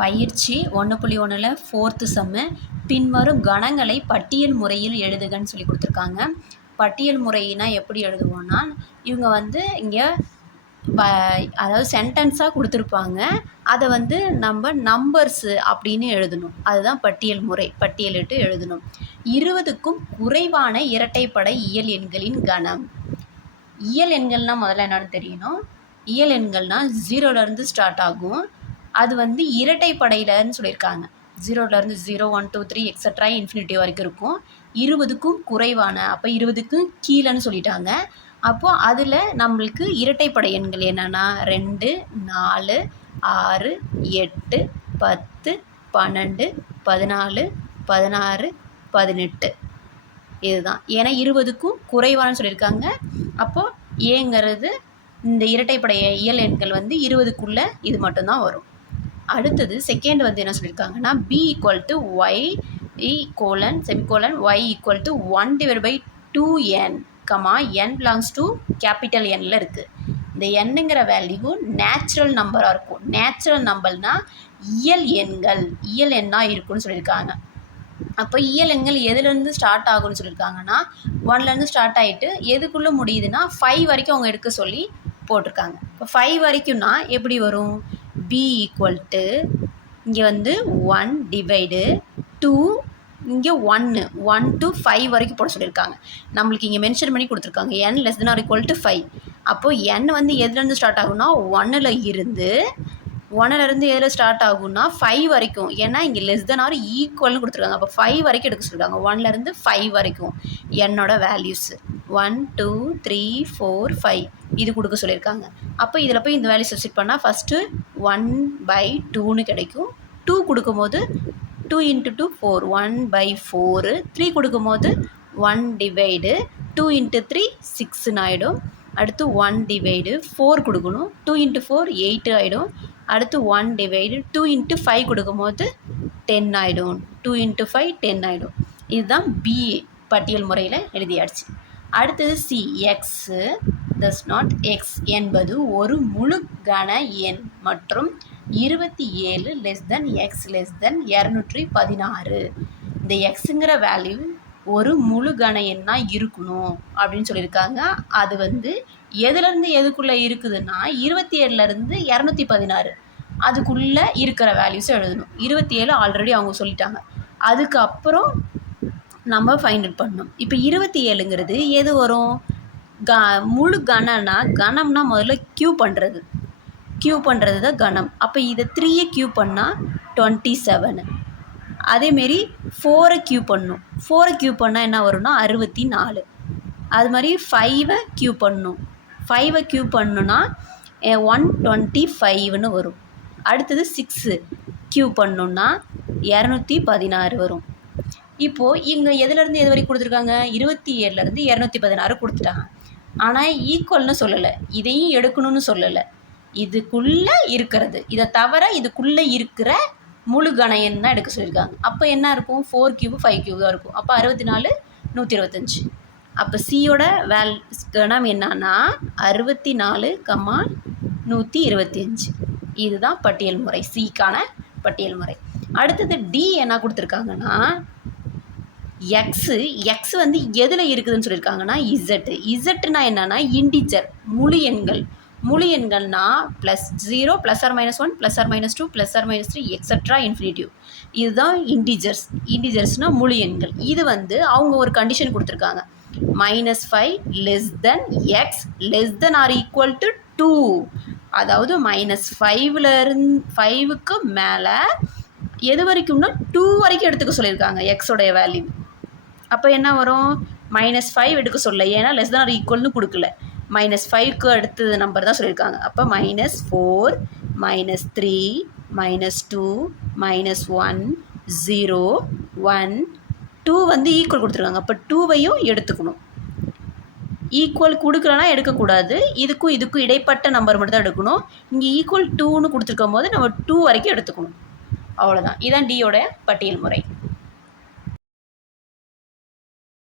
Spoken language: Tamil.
பயிற்சி ஒன்று புள்ளி ஒன்றில் ஃபோர்த்து செம்மு பின்வரும் கணங்களை பட்டியல் முறையில் எழுதுகன்னு சொல்லி கொடுத்துருக்காங்க. பட்டியல் முறைனா எப்படி எழுதுவோன்னா இவங்க வந்து இங்கே ப அதாவது சென்டென்ஸாக கொடுத்துருப்பாங்க. அதை வந்து நம்ம நம்பர்ஸு அப்படின்னு எழுதணும். அதுதான் பட்டியல் முறை பட்டியலிட்டு எழுதணும். இருபதுக்கும் குறைவான இரட்டைப்படை இயல் எண்களின் கணம். இயல் எண்கள்னால் முதல்ல என்னென்னு தெரியணும். இயல் எண்கள்னால் ஜீரோலேருந்து ஸ்டார்ட் ஆகும். அது வந்து இரட்டைப்படையிலன்னு சொல்லியிருக்காங்க. ஜீரோலேருந்து zero one two three extra infinity வரைக்கும் இருக்கும். இருபதுக்கும் குறைவான அப்போ இருபதுக்கும் கீழேன்னு சொல்லிட்டாங்க. அப்போது அதில் நம்மளுக்கு இரட்டைப்படை எண்கள் என்னென்னா ரெண்டு நாலு ஆறு எட்டு பத்து பன்னெண்டு பதினாலு பதினாறு பதினெட்டு. இதுதான். ஏன்னா இருபதுக்கும் குறைவானு சொல்லியிருக்காங்க. அப்போது ஏங்கிறது இந்த இரட்டைப்படை இயல் எண்கள் வந்து இருபதுக்குள்ளே இது மட்டும்தான் வரும். அடுத்தது செகண்ட் வந்து என்ன சொல்லியிருக்காங்கன்னா P equal to Y E colon semicolon Y equal to one divide by two N comma N belongs to capital எண்ணில் இருக்குது இந்த எண்ணுங்கிற வேல்யூ நேச்சுரல் நம்பராக இருக்கும். நேச்சுரல் நம்பர்னால் இயல் எண்கள் இயல் எண்ணாக இருக்குன்னு சொல்லியிருக்காங்க அப்போ இயல் எண்கள் எதுலேருந்து ஸ்டார்ட் ஆகும்னு சொல்லியிருக்காங்கன்னா ஒன்லேருந்து ஸ்டார்ட் ஆகிட்டு எதுக்குள்ளே முடியுதுன்னா ஃபைவ் வரைக்கும் அவங்க எடுக்க சொல்லி போட்டிருக்காங்க. இப்போ ஃபைவ் வரைக்கும்னா எப்படி வரும்? பி ஈக்குவல் டு இங்கே வந்து ஒன் டிவைடு டூ இங்கே ஒன்று ஒன் டு ஃபைவ் வரைக்கும் போட சொல்லியிருக்காங்க. நம்மளுக்கு இங்கே மென்ஷன் பண்ணி கொடுத்துருக்காங்க. N less than or equal to five அப்போது என் வந்து எதுலேருந்து ஸ்டார்ட் ஆகும்னா ஒன்னில் இருந்து ஒன்னிலேருந்து எதில் ஸ்டார்ட் ஆகும்னா ஃபைவ் வரைக்கும். ஏன்னா இங்கே லெஸ் தென் ஆர் ஈக்குவல்னு கொடுத்துருக்காங்க. அப்போ ஃபைவ் வரைக்கும் எடுக்க சொல்லியிருக்காங்க ஒன்லேருந்து ஃபைவ் வரைக்கும். என்னோடய values one two three four five இது கொடுக்க சொல்லியிருக்காங்க அப்போ இதில் போய் இந்த வேல்யூ சப்ஸ்டிட் பண்ணால் ஃபஸ்ட்டு ஒன் பை டூன்னு கிடைக்கும். டூ கொடுக்கும்போது two into two four one by four three கொடுக்கும்போது one divide two into three சிக்ஸ்னு ஆகிடும் அடுத்து ஒன் டிவைடு ஃபோர் கொடுக்கணும். டூ இன்ட்டு ஃபோர் எயிட்டு ஆகிடும் அடுத்து one divide two into five கொடுக்கும்போது டென் ஆகிடும் டூ இன்ட்டு ஃபைவ் டென் ஆகிடும் இதுதான் பிஏ பட்டியல் முறையில் எழுதியாச்சு. அடுத்தது C X such that X என்பது ஒரு முழு கன எண் மற்றும் இருபத்தி ஏழு less than X less than இரநூற்றி பதினாறு. இந்த எக்ஸுங்கிற வேல்யூ ஒரு முழு கன எண்ணாக இருக்கணும் அப்படின்னு சொல்லியிருக்காங்க. அது வந்து எதுலேருந்து எதுக்குள்ளே இருக்குதுன்னா இருபத்தி ஏழுலேருந்து இரநூத்தி பதினாறு அதுக்குள்ளே இருக்கிற வேல்யூஸை எழுதணும். இருபத்தி ஏழு ஆல்ரெடி அவங்க சொல்லிட்டாங்க. அதுக்கப்புறம் நம்ம ஃபைண்ட் அவுட் பண்ணணும். இப்போ இருபத்தி ஏழுங்கிறது எது வரும்? க முழு கணம்னா கணம்னா முதல்ல க்யூ பண்ணுறது க்யூ பண்ணுறது தான் கணம். அப்போ இதை த்ரீயை க்யூ பண்ணால் டுவெண்ட்டி செவனு அதேமாரி ஃபோரை க்யூ பண்ணும். ஃபோரை க்யூ பண்ணால் என்ன வரும்னா அறுபத்தி நாலு அது மாதிரி ஃபைவை க்யூ பண்ணும் ஃபைவை க்யூ பண்ணுன்னா ஒன் டுவெண்ட்டி ஃபைவ்னு வரும். அடுத்தது சிக்ஸு க்யூ பண்ணுன்னா இரநூத்தி பதினாறு வரும். இப்போது இங்கே எதுலேருந்து எது வரைக்கும் கொடுத்துருக்காங்க? இருபத்தி ஏழுலேருந்து இரநூத்தி பதினாறு கொடுத்துட்டாங்க. ஆனால் ஈக்குவல்னு சொல்லலை. இதையும் எடுக்கணும்னு சொல்லலை. இதுக்குள்ளே இருக்கிறது. இதை தவிர இதுக்குள்ளே இருக்கிற முழு கணையன் தான் எடுக்க சொல்லியிருக்காங்க. அப்போ என்ன இருக்கும்? ஃபோர் கியூப் ஃபைவ் கியூப் தான் இருக்கும். அப்போ அறுபத்தி நாலு நூற்றி இருபத்தஞ்சி அப்போ சியோட வேல் கணம் என்னன்னா அறுபத்தி நாலு கம்மா நூற்றி இருபத்தி அஞ்சு இதுதான் பட்டியல் முறை. சிக்கான பட்டியல் முறை. அடுத்தது டி என்ன கொடுத்துருக்காங்கன்னா எக்ஸு எக்ஸ் வந்து எதில் இருக்குதுன்னு சொல்லியிருக்காங்கன்னா இசட்டு இசட்டுனா என்னென்னா இண்டிஜர் முழு எண்கள். முழு எண்கள்னா plus zero plus or minus one plus or minus two plus or minus three extra infinity இதுதான் இன்டிஜர்ஸ் இன்டிஜர்ஸ்னால் முழு எண்கள். இது வந்து அவங்க ஒரு கண்டிஷன் கொடுத்துருக்காங்க. Minus five less than X less than or equal to two அதாவது மைனஸ் ஃபைவ்ல இருந்து ஃபைவுக்கு மேலே எது வரைக்கும்னா டூ வரைக்கும் எடுத்துக்க சொல்லியிருக்காங்க எக்ஸோடைய வேல்யூ அப்போ என்ன வரும்? மைனஸ் ஃபைவ் எடுக்க சொல்ல ஏன்னா லெஸ் தான் ஈக்குவல்னு கொடுக்கல. மைனஸ் ஃபைவ்க்கு அடுத்தது நம்பர் தான் சொல்லியிருக்காங்க. அப்போ minus four minus three minus two minus one zero one two வந்து ஈக்குவல் கொடுத்துருக்காங்க. அப்போ டூவையும் எடுத்துக்கணும். ஈக்குவல் கொடுக்கலனா எடுக்கக்கூடாது. இதுக்கும் இதுக்கும் இடைப்பட்ட நம்பர் மட்டும் தான் எடுக்கணும். இங்கே ஈக்குவல் டூன்னு கொடுத்துருக்கும் போது நம்ம டூ வரைக்கும் எடுத்துக்கணும். அவ்வளோதான் இதுதான் டியோட பட்டியல் முறை.